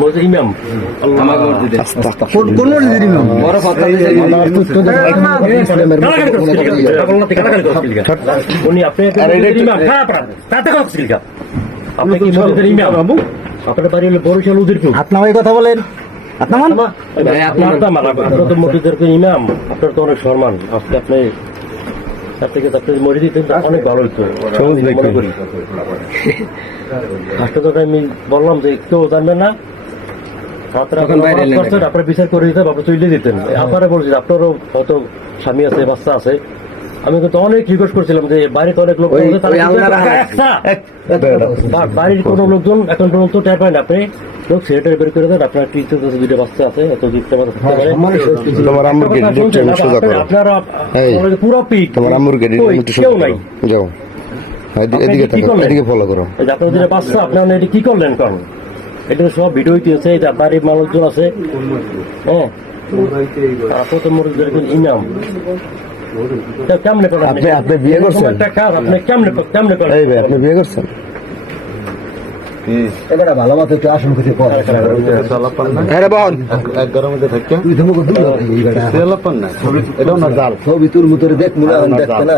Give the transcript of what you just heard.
মসজিদ ইমাম আমার মসজিদে কোন মসজিদের ইমাম? বড় কথা উনি আপনি ইমাম তাতে আপনি কি মসজিদের ইমাম বাবু? আপনার বাড়ি হলো বরিশাল উজিরপুর। আপনার ওই কথা বলেন, আপনার মান আপনার তো মসজিদের ইমাম, আপনার তো অনেক সম্মান। আজকে আপনি তার থেকে আপনার মসজিদ অনেক ভালো হইতো মনে করি। ফার্স্টে তো আমি বললাম যে কেউ জানবেন না, আপনার বিচার করে দিতেন, আপনার চলে দিতেন। আপনারা বলছেন আপনারও হয়তো স্বামী আছে, বাচ্চা আছে। আমি কিন্তু অনেক রিকোয়েস্ট করছিলাম যে বাড়িতে অনেক লোক বাড়ির কোন লোকজন এখন পর্যন্ত টের পায় না। আপনি লোক সেটাই বের করে দেন, আপনার টিচার দুটো বাচ্চা আছে, এত দিকটা আপনারা পুরো পিক কেউ নাই। এদিকে ফলো করো। আপনার দুটো বাচ্চা আপনার এটি কি করলেন? কারণ এটা সব ভিডিও আছে, বাড়ির মানুষজন আছে। হ্যাঁ, আপনার তো মসজিদের ইমাম কেমনে করেন? আপনি বিয়ে করছেন? আপনি কেমনে করেন? আপনি বিয়ে করছেন? এবারে ভালো মতো একটু আসন খুঁজে পড়। হ্যাঁ বহন এক গরমে থাকতে তুই ধমক দিল এইবারে তেলাপান না, এটাও না জাল ছবি তোর মতো দেখ মনে দেখতে না।